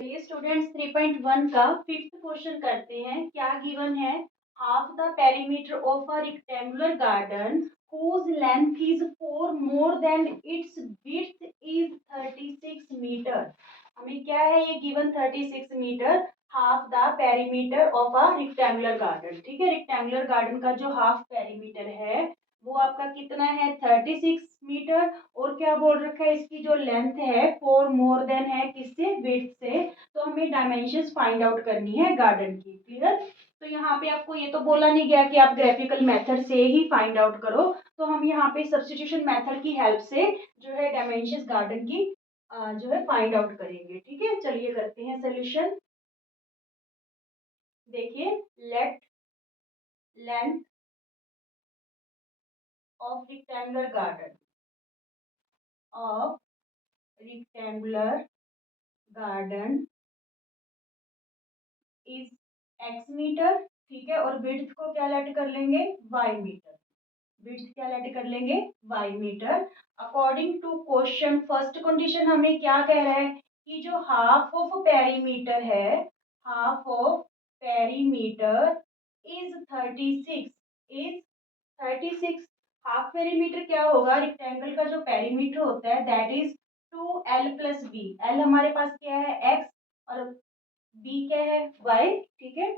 ये स्टूडेंट्स 3.1 का fifth question करते हैं। क्या गिवन है? Half the perimeter of a rectangular garden whose length is 4 more than its width is 36 metre. हमें क्या है ये given 36 metre. Half the perimeter of a rectangular garden. ठीक है, रेक्टेंगुलर गार्डन का जो हाफ पेरीमीटर है वो आपका कितना है? 36 मीटर। और क्या बोल रखा है? इसकी जो लेंथ है 4 मोर देन है किससे? विड्थ से। तो हमें डायमेंशंस फाइंड आउट करनी है गार्डन की। क्लियर? तो यहाँ पे आपको ये तो बोला नहीं गया कि आप ग्राफिकल मेथड से ही फाइंड आउट करो, तो हम यहाँ पे सब्स्टिट्यूशन मेथड की हेल्प से जो है डायमेंशंस गार्डन की जो है फाइंड आउट करेंगे। ठीक है, चलिए करते हैं सोल्यूशन। देखिए, let length of rectangular garden is x metre. ठीक है, और विड्थ को क्या लेट कर लेंगे? Y metre. विड्थ क्या लेट कर लेंगे? Y metre. According to question first condition हमें क्या कह रहा है कि जो हाफ ऑफ पेरीमीटर है, half of perimeter is 36, is 36। Half perimeter क्या होगा? रेक्टेंगल का जो पेरीमीटर होता है that is 2l plus b. L हमारे पास क्या है? एक्स, और बी क्या है? वाई। ठीक है,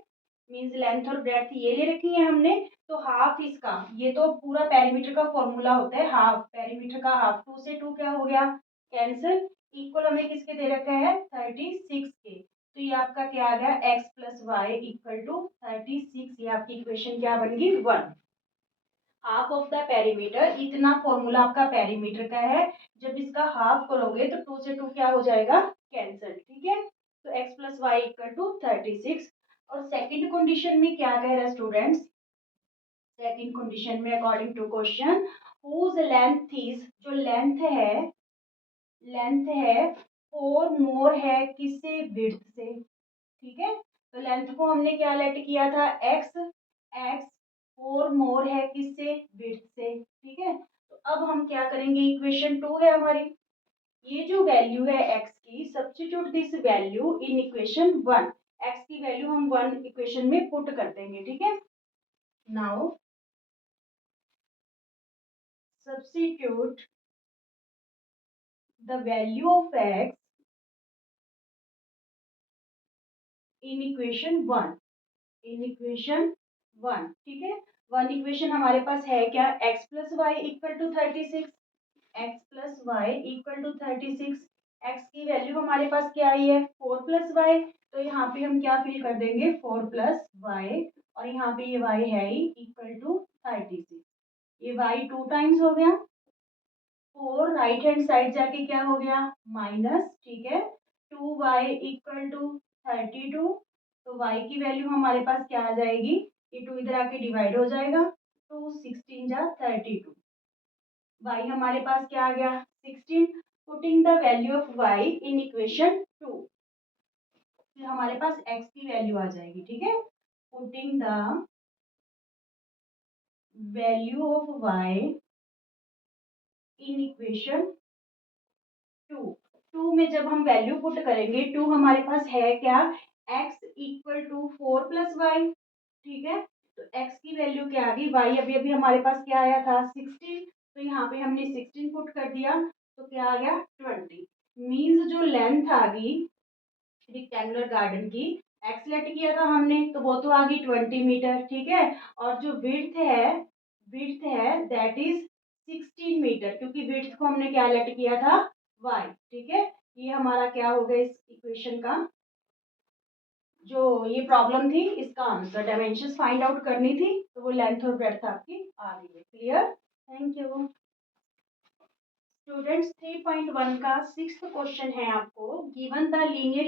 मीन्स लेंथ और ब्रेड्थ ये ले रखी है हमने। तो हाफ इसका, ये तो पूरा पेरीमीटर का फॉर्मूला होता है, हाफ पेरीमीटर का हाफ, 2 से 2 क्या हो गया? कैंसिल। इक्वल हमें किसके दे रखा है? 36 के। तो ये आपका क्या आ गया? X plus y equal to 36। ये आपकी इक्वेशन क्या बन गई? 1। हाफ ऑफ द पेरीमीटर, इतना फॉर्मूला आपका पेरीमीटर का है। जब इसका हाफ करोगे तो 2 से 2 क्या हो जाएगा? कैंसिल। ठीक है, तो x plus y equal to 36। और सेकंड कंडीशन में क्या कह रहा है स्टूडेंट्स? सेकंड कंडीशन में according to question whose length is, जो लेंथ है 4 मोर है किससे? विड्थ से। ठीक है, तो लेंथ को हमने क्या लेट किया था? x। x 4 मोर है किससे? विड्थ से। ठीक है, तो अब हम क्या करेंगे? इक्वेशन 2 है हमारी, ये जो वैल्यू है x की, substitute this value in equation 1। x की वैल्यू हम 1 इक्वेशन में पुट कर देंगे। ठीक है, now substitute the value of x in equation 1, in equation 1। ठीक है, 1 इक्वेशन हमारे पास है क्या? x plus y equal to 36, x plus y equal to 36। x की वैल्यू हमारे पास क्या आई है? 4 प्लस वाई। तो यहाँ पे हम क्या फिल कर देंगे? 4 प्लस वाई, और यहाँ पे ये y है ही इक्वल टू 36। ये y 2 टाइम्स हो गया, 4 राइट हैंड साइड जाके क्या हो गया? माइनस। ठीक है, 2y इक्वल टू 32। तो y की वैल्यू हमारे पास क्या आ जाएगी? ये 2 इधर आके डिवाइड हो जाएगा, 2 16 जा 32। y हमारे पास क्या आ गया? 16। Putting the value of y in equation 2, फिर हमारे पास x की वैल्यू आ जाएगी। ठीक है, putting the value of y in equation 2। 2 में जब हम वैल्यू पुट करेंगे, 2 हमारे पास है क्या? x equal to 4 plus y. ठीक है, तो x की वैल्यू क्या आ गई? y अभी अभी हमारे पास क्या आया था? 16। तो यहाँ पे हमने 16 पुट कर दिया, तो क्या आ गया? 20। मीन्स जो लेंथ आ गई रेक्टेंगुलर गार्डन की, एक्स लेट किया था हमने, तो वो तो आ गई 20 मीटर। ठीक है, और जो विड्थ है दैट इज 16 मीटर, क्योंकि विड्थ को हमने क्या लेट किया था? वाई। ठीक है, ये हमारा क्या हो गया? इस इक्वेशन का जो ये प्रॉब्लम थी इसका आंसर। डायमेंशंस फाइंड आउट करनी थी, तो वो लेंथ और ब्रेड्थ आपकी आ गई है। क्लियर? Thank you students. 3.1 का सिक्स्थ क्वेश्चन है आपको। Given the linear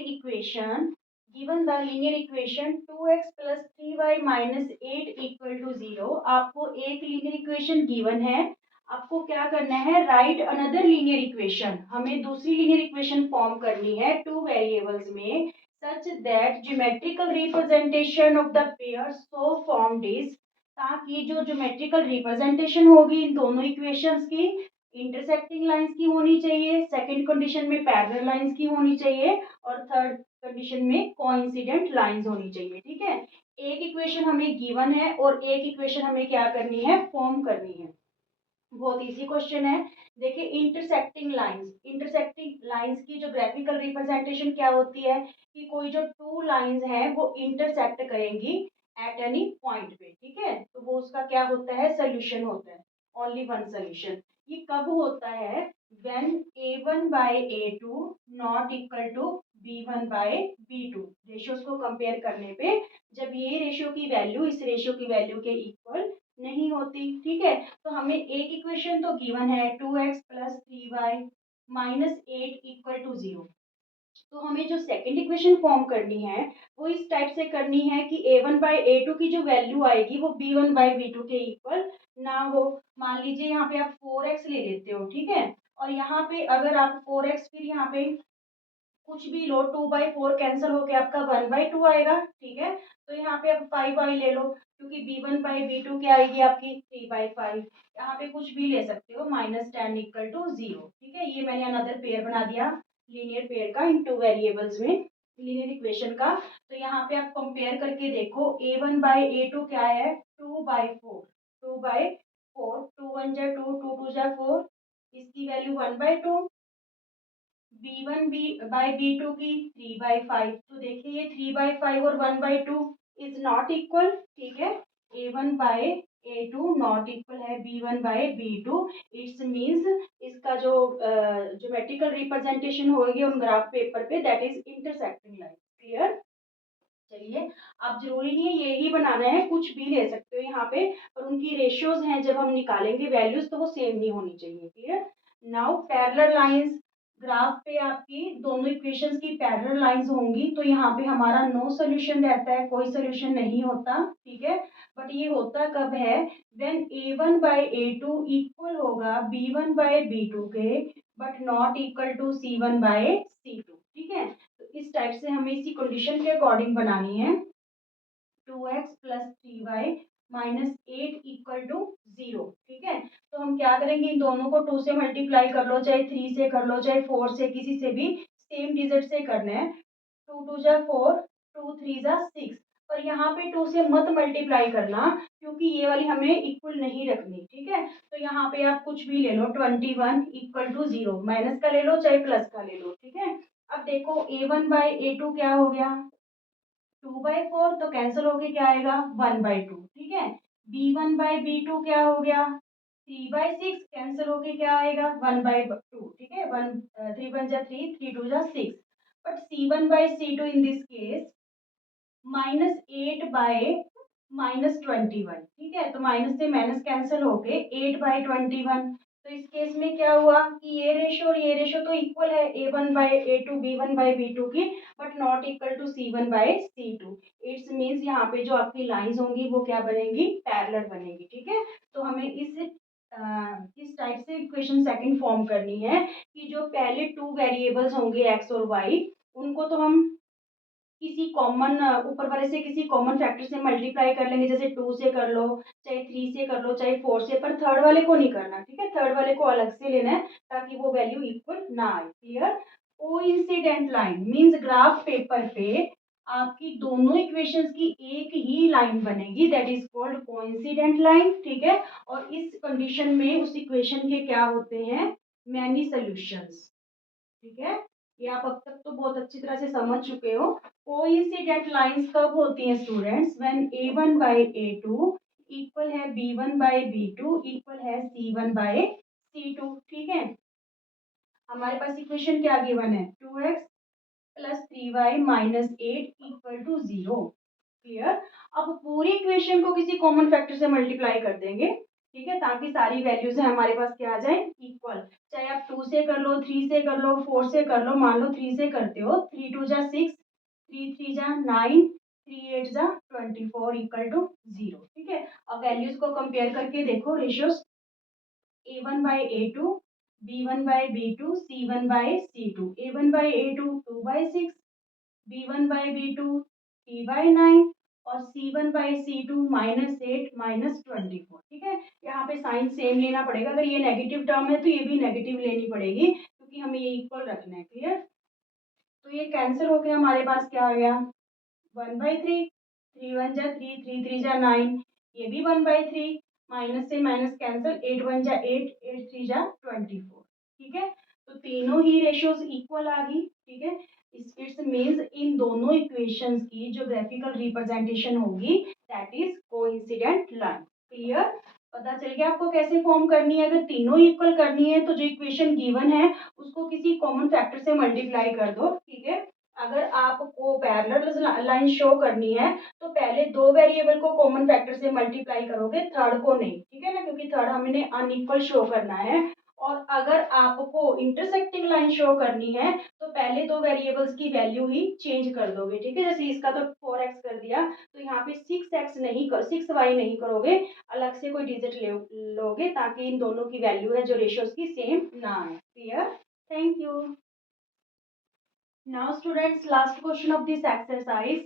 equation 2x plus 3y minus 8 equal to 0। आपको एक लीनियर इक्वेशन गिवन है, आपको क्या करना है? Right another linear equation. हमें दूसरी लीनियर इक्वेशन फॉर्म करनी है टू वेरिएबल्स में, such that geometrical representation of the pair so formed is, ताकि जो ज्योमेट्रिकल रिप्रेजेंटेशन होगी इन दोनों इक्वेशंस की, इंटरसेक्टिंग लाइंस की होनी चाहिए, सेकंड कंडीशन में पैरेलल लाइंस की होनी चाहिए, और थर्ड कंडीशन में कोइंसिडेंट लाइंस होनी चाहिए, ठीक है। एक इक्वेशन हमें गिवन है और एक इक्वेशन हमें क्या करनी है, फॉर्म करनी है। बहुत इजी क्वेश्चन है। देखिए इंटरसेक्टिंग लाइंस की जो ग्राफिकल रिप्रेजेंटेशन क्या होती है कि कोई जो टू लाइंस है वो इंटरसेक्ट करेंगी एट एनी पॉइंट पे, ठीक है, तो वो उसका क्या होता है, सोल्यूशन होता है, ओनली वन सोल्यूशन। ये कब होता है, when a1 by a2 not equal to b1 by b2, ratios को कंपेयर करने पे जब ये रेशियो की वैल्यू इस रेशियो की वैल्यू के इक्वल नहीं होती, ठीक है। तो हमें एक इक्वेशन तो गिवन है 2x plus 3y minus 8 equal to 0। तो हमें जो सेकंड इक्वेशन फॉर्म करनी है वो इस टाइप से करनी है कि a1 बाई a2 की जो वैल्यू आएगी वो b1 बाई b2 के इक्वल ना हो। मान लीजिए यहाँ पे आप 4x ले लेते हो, ठीक है, और यहाँ पे अगर आप 4x फिर यहाँ पे कुछ भी लो, 2/4 कैंसिल होके आपका 1/2 आएगा, ठीक है। तो यहाँ पे आप 5y ले लो क्योंकि b1/b2 क्या आएगी आपकी 3/5। यहाँ पे कुछ भी ले सकते हो, -10 इक्वल टू 0, ठीक है। ये मैंने अनदर पेयर बना दिया लीनियर पेयर का इन टू वेरिएबल्स में, लीनियर इक्वेशन का। तो यहाँ पे आप कंपेयर करके देखो a1/a2 क्या है 2/4, 2/4, 2 1 जा 2, 2 2 जा 4, इसकी वैल्यू 1/2, b1 बाई b2 की 3/5। तो देखिए ये 3/5 और 1/2 इज नॉट इक्वल, ठीक है। a1/a2 नॉट इक्वल है b1/b2। इट्स मींस इसका जो ज्योमेट्रिकल रिप्रेजेंटेशन होगी ऑन ग्राफ पेपर पे that is intersecting line. Clear. चलिए, आप जरूरी नहीं है यही बनाना है, कुछ भी ले सकते हो यहाँ पे, पर उनकी रेशियोज हैं जब हम निकालेंगे वैल्यूज तो वो सेम नहीं होनी चाहिए। Clear. Now parallel lines, graph पे आपकी दोनों इक्वेशंस की पैरेलल लाइंस होंगी तो यहाँ पे हमारा नो सोल्यूशन रहता है, कोई सोल्यूशन नहीं होता, ठीक है। बट ये होता कब है, व्हेन a1/a2 इक्वल होगा b1/b2 के but not equal to c1/c2, ठीक है। तो इस टाइप से हमें इसी कंडीशन के अकॉर्डिंग बनानी है। 2x plus 3y minus 8 equal to 0, ठीक है। तो हम क्या करेंगे, इन दोनों को 2 से मल्टीप्लाई कर लो, चाहे 3 से कर लो, चाहे 4 से, किसी से भी सेम डिजिट से करना है। 2 2 जा 4, 2 3 जा 6, पर यहाँ पे 2 से मत मल्टीप्लाई करना क्योंकि ये वाली हमें इक्वल नहीं रखनी, ठीक है। तो यहाँ पे आप कुछ भी ले लो, 21 इक्वल टू 0, माइनस का ले लो चाहे प्लस का ले लो, ठीक है। अब देखो a1/a2 क्या हो गया 2/4, तो कैंसिल होके क्या आएगा 1/2, ठीक है। b1/b2 क्या हो गया 3/6, कैंसिल होके क्या आएगा 1/2, ठीक है। 3 1 जा 3, 3 2 जा 6। But c1/c2 in this case -8/-21, ठीक है। तो माइनस से माइनस कैंसिल होके 8/21। तो इस केस में क्या हुआ कि ये रेशियो और ये रेशियो तो इक्वल है a1/a2 b1/b2 की, but not equal to c1/c2। It's means यहाँ पे जो आपकी लाइंस होंगी वो क्या बनेगी, पैरेलल बनेगी, ठीक है। तो हमें इस टाइप से इक्वेशन सेकंड फॉर्म करनी है कि जो पहले टू वेरिएबल्स होंगे x और y उनको तो हम किसी कॉमन ऊपर वाले से किसी कॉमन फैक्टर से मल्टीप्लाई कर लेंगे, जैसे 2 से कर लो, चाहे 3 से कर लो, चाहे 4 से, पर थर्ड वाले को नहीं करना, ठीक है। थर्ड वाले को अलग से लेना है ताकि वो वैल्यू इक्वल ना आए। Clear. Coincident line means graph paper पे आपकी दोनों इक्वेशंस की एक ही लाइन बनेगी, that is called coincident line, ठीक है। और इस कंडीशन में उस इक्वेशन के क्या होते हैं, मैनी सॉल्यूशंस, ठीक है। ये आप अब तक तो बहुत अच्छी तरह से समझ चुके हो। कोइंसिडेंट लाइंस कब होती हैं स्टूडेंट्स, व्हेन a1/a2 इक्वल है b1/b2 इक्वल है c1/c2, ठीक है। हमारे पास इक्वेशन क्या गिवन है 2x plus 3y minus 8 equal to 0। Clear. अब पूरी इक्वेशन को किसी कॉमन फैक्टर से मल्टीप्लाई कर देंगे, ठीक है, ताकि सारी वैल्यूज हमारे पास क्या आ जाए इक्वल। चाहे आप 2 से कर लो, 3 से कर लो, 4 से कर लो। मान लो 3 से करते हो, 3 2 जा 6, 3 3 जा 9, 3 8 जा 24 इक्वल टू 0, ठीक है। अब वैल्यूज को कंपेयर करके देखो, ratios a1/a2 b1/b2 c1/c2, a1/a2 2/6, b1/b2 3/9 और c1/c2 -8 -24, ठीक है। यहाँ पे साइन सेम लेना पड़ेगा, अगर ये नेगेटिव टर्म है तो ये भी नेगेटिव लेनी पड़ेगी क्योंकि हमें ये इक्वल रखना है। क्लियर। तो ये कैंसिल होके हमारे पास क्या आ गया 1/3, 3 1 जा 3, 3 3 जा 9, ये भी 1/3, माइनस से माइनस कैंसिल, 8 1 जा 8, 8 3 जा 24। ठीक है, तो तीनों ही रेशियोज इक्वल आ गई। ठीक है, इट्स मीन्स इन दोनों इक्वेशंस की जो ग्राफिकल रिप्रेजेंटेशन होगी that is coincident line. Clear, पता चल गया आपको कैसे फॉर्म करनी है। अगर तीनों इक्वल करनी है तो जो इक्वेशन गिवन है उसको किसी कॉमन फैक्टर से मल्टीप्लाई कर दो। ठीक है, अगर आपको पैरेलल लाइन शो करनी है तो पहले दो वेरिएबल को कॉमन फैक्टर से मल्टीप्लाई करोगे, थर्ड को नहीं। ठीक है ना, क्योंकि थर्ड हमने अनइक्वल शो करना है। और अगर आपको इंटरसेक्टिंग लाइन शो करनी है तो पहले दो वेरिएबल्स की वैल्यू ही चेंज कर दोगे। ठीक है, जैसे इसका तो 4x कर दिया, तो यहाँ पे 6x नहीं कर 6y नहीं करोगे, अलग से कोई डिजिट लोगे ताकि इन दोनों की वैल्यू है जो रेशियोज की सेम ना है। Clear, thank you. Now students, last question of this exercise.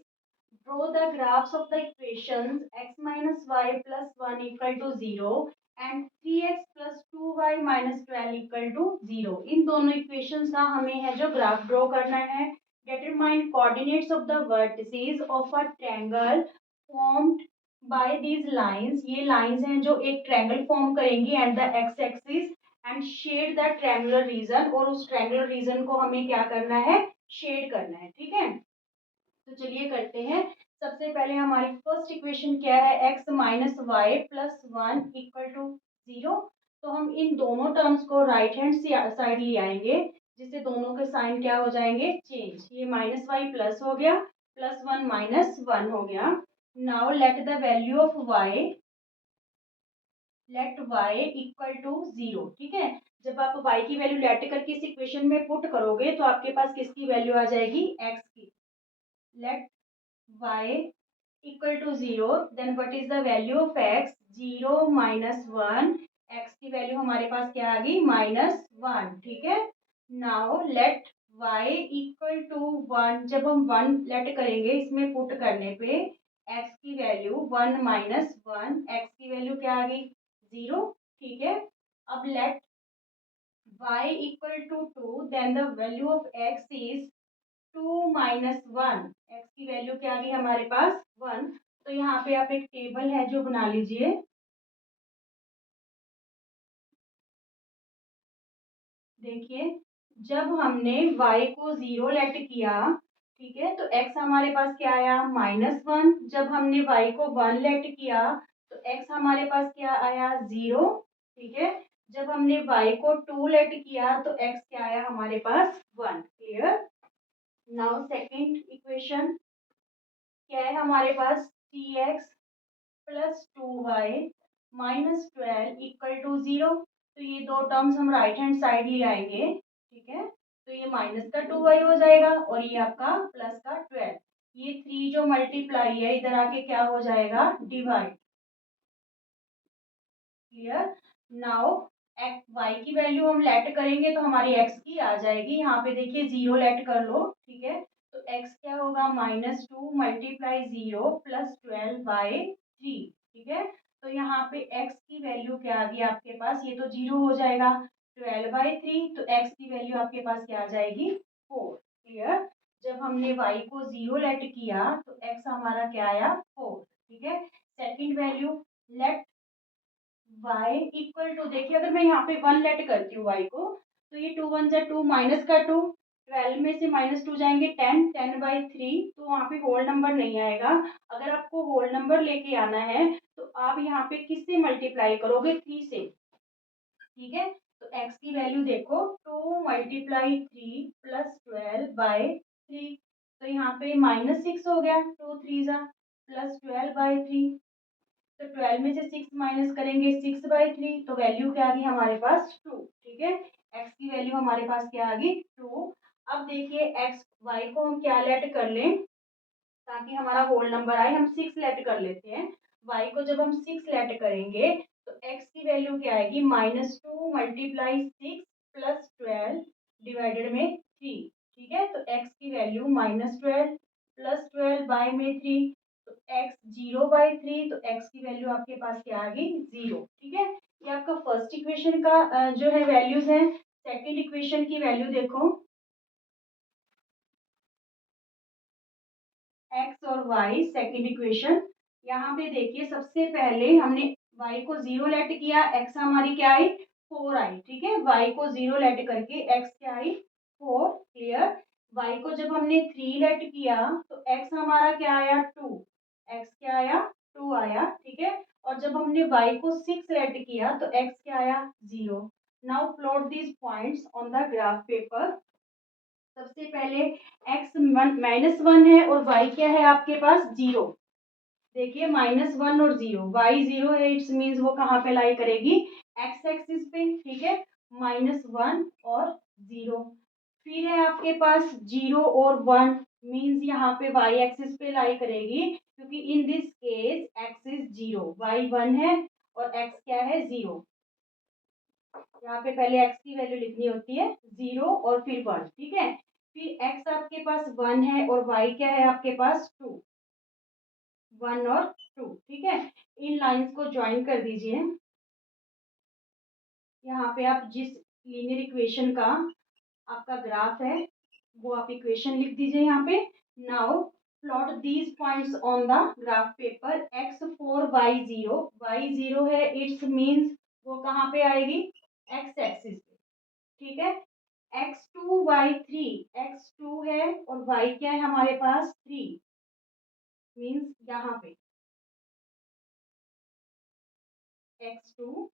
Draw the graphs of the equations x minus y plus 1 equal to 0 and 3x plus 2y minus 12 equal to 0. इन दोनों equations का हमें है जो graph draw करना है. Determine coordinates of the vertices of a triangle formed by these lines. ये lines हैं जो एक triangle form करेंगी and the x axis and shade the triangular region, और उस triangular region को हमें क्या करना है, शेड करना है। ठीक है, तो चलिए करते हैं। सबसे पहले हमारी फर्स्ट इक्वेशन क्या है, x minus y plus 1 equal to 0। तो हम इन दोनों टर्म्स को राइट हैंड साइड ले आएंगे, जिससे दोनों के साइन क्या हो जाएंगे, चेंज। ये माइनस वाई प्लस हो गया, प्लस 1 माइनस 1 हो गया। Now let the value of y, let y equal to 0। ठीक है, जब आप y की वैल्यू लेट करके इस इक्वेशन में पुट करोगे तो आपके पास किसकी वैल्यू आ जाएगी, x की। Let y equal to 0, then what is the value of x, 0 minus 1, x की वैल्यू हमारे पास क्या आ गई, -1। ठीक है, now let y equal to 1, जब हम 1 लेट करेंगे इसमें पुट करने पे x की वैल्यू 1 माइनस 1, x की वैल्यू क्या आ गई, 0। ठीक है, अब late y equal to 2, then the value of x is 2 minus 1, x की वैल्यू क्या आ गई हमारे पास 1। तो यहाँ पे आप एक टेबल है जो बना लीजिए। देखिए, जब हमने y को 0 लेट किया, ठीक है, तो x हमारे पास क्या आया, -1। जब हमने y को 1 लेट किया तो x हमारे पास क्या आया, 0। ठीक है, जब हमने y को 2 लेट किया तो x क्या आया हमारे पास 1। क्लियर, नाउ सेकंड इक्वेशन क्या है हमारे पास, 3x plus 2y minus 12 equal to 0। तो ये दो टर्म्स हम राइट हैंड साइड ले आएंगे। ठीक है, तो ये माइनस का 2y हो जाएगा और ये आपका प्लस का 12। ये 3 जो मल्टीप्लाई है इधर आके क्या हो जाएगा, डिवाइड। क्लियर, नाउ y की वैल्यू हम लेट करेंगे तो हमारी x की आ जाएगी। यहाँ पे देखिए 0 लेट कर लो। ठीक है, तो x क्या होगा, -2 मल्टीप्लाई 0 प्लस 12/3। ठीक है, तो यहाँ पे x की वैल्यू क्या आ गई आपके पास, ये तो 0 हो जाएगा, 12/3, तो x की वैल्यू आपके पास क्या आ जाएगी, 4। क्लियर, जब हमने y को 0 लेट किया तो x हमारा क्या आया, 4। ठीक है, second value let y equal to, देखिए अगर मैं यहाँ पे 1 लेट करती हूँ y को, तो ये 2 1 जा 2, माइनस का 2, 12 में से -2 जाएंगे 10, 10/3, तो वहाँ पे होल नंबर नहीं आएगा। अगर आपको होल नंबर लेके आना है तो आप यहाँ पे किससे मल्टीप्लाई करोगे, 3 से। ठीक है, तो x की वैल्यू देखो, 2 मल्टीप्लाई 3 प्लस 12/3, तो यहाँ पे -6 हो गया, 2 3 जा प्लस 12/3, तो 12 में से 6 माइनस करेंगे 6/3, तो वैल्यू क्या आ गई हमारे पास 2। ठीक है, x की वैल्यू हमारे पास क्या आ गई, 2। अब देखिए x y को हम क्या लेट कर लें ताकि हमारा होल नंबर आए, हम 6 लेट कर लेते हैं। y को जब हम 6 लेट करेंगे तो x की वैल्यू क्या आएगी, -2 मल्टीप्लाई 6 प्लस 12 डिवाइडेड में 3। ठीक है, तो x की वैल्यू -12 प्लस 12 बाय में 3, तो x 0/3, तो x की वैल्यू आपके पास क्या आ गई, 0। ठीक है, ये आपका फर्स्ट इक्वेशन का जो है वैल्यूज है। सेकंड इक्वेशन की वैल्यू देखो, एक्स और वाई सेकंड इक्वेशन। यहाँ पे देखिए सबसे पहले हमने वाई को 0 लेट किया, एक्स हमारी क्या आई 4 आई। ठीक है, वाई को 0 लेट करके एक्स क्या आई 4। क्लियर। वाई को जब हमने 3 लेट किया तो एक्स हमारा क्या आया 2, एक्स क्या आया 2 आया। ठीक है, और जब हमने y को 6 लेट किया तो x क्या आया 0। Now plot these points on the graph paper. सबसे पहले x -1 है और y क्या है आपके पास 0। देखिए -1 और 0, y 0 है, इट्स मीन्स वो कहाँ पे लाई करेगी x एक्सिस पे। ठीक है, -1 और 0। फिर है आपके पास 0 और 1, मीन्स यहाँ पे y एक्सिस पे लाई करेगी, क्योंकि in this case x is 0, y 1 है और x क्या है 0। यहाँ पे पहले x की वैल्यू लिखनी होती है 0 और फिर 1। ठीक है, फिर x आपके पास 1 है और y क्या है आपके पास 2, 1 और 2। ठीक है, इन लाइंस को ज्वाइन कर दीजिए। यहाँ पे आप जिस लीनियर इक्वेशन का आपका ग्राफ है वो आप इक्वेशन लिख दीजिए यहाँ पे। Now plot these points on the graph paper. x4 y0, y0 है, इट्स मीन्स वो कहाँ पे आएगी x एक्सिस पे। ठीक है, x2 y3, x2 है और y क्या है हमारे पास 3, मीन्स यहाँ पे x2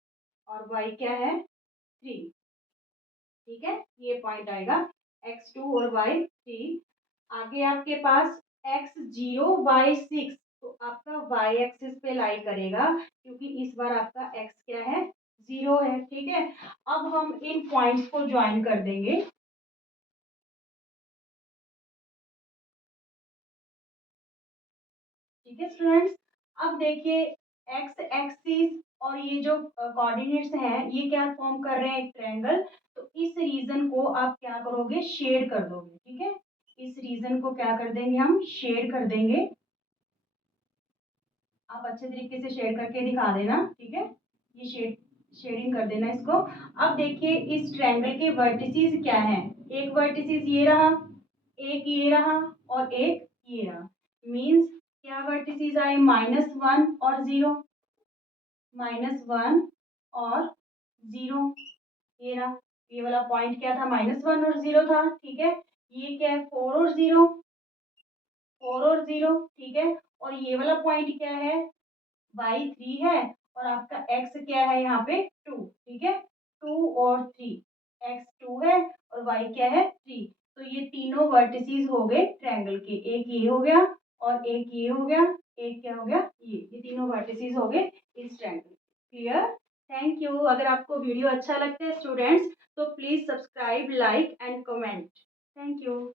और y क्या है 3। ठीक है, ये पॉइंट आएगा x2 और y3। आगे आपके पास x0 y6, तो आपका y एक्सिस पे लाई करेगा, क्योंकि इस बार आपका x क्या है 0 है। ठीक है, अब हम इन पॉइंट्स को ज्वाइन कर देंगे। ठीक है स्टूडेंट्स, अब देखिए एक्स एक्सिस और ये जो कोऑर्डिनेट्स हैं ये क्या फॉर्म कर रहे हैं एक ट्रायंगल। तो इस रीजन को आप क्या करोगे शेड कर दोगे। ठीक है, इस रीजन को क्या कर देंगे हम शेड कर देंगे। आप अच्छे तरीके से शेड करके दिखा देना। ठीक है, ये शेडिंग कर देना इसको। अब देखिए इस ट्रायंगल के वर्टिसेस क्या हैं। एक वर्टिसेस ये रहा, एक ये रहा और एक ये रहा। मीन्स क्या वर्टिसेस आए -1 और 0, -1 और 0। ये रहा, ये वाला पॉइंट क्या था -1 और 0 था। ठीक है, ये क्या है 4 और 0, 4 और 0। ठीक है, और ये वाला पॉइंट क्या है y3 है और आपका x क्या है यहाँ पे 2। ठीक है, 2 और 3, x 2 है और y क्या है 3। तो ये तीनों वर्टिसेस हो गए ट्रायंगल के, एक ये हो गया और एक ये हो गया, एक क्या हो गया ये तीनों वर्टिसेस हो गए इस ट्रायंगल। क्लियर। Thank you. अगर आपको वीडियो अच्छा लगता है स्टूडेंट्स तो please subscribe, like and comment. Thank you.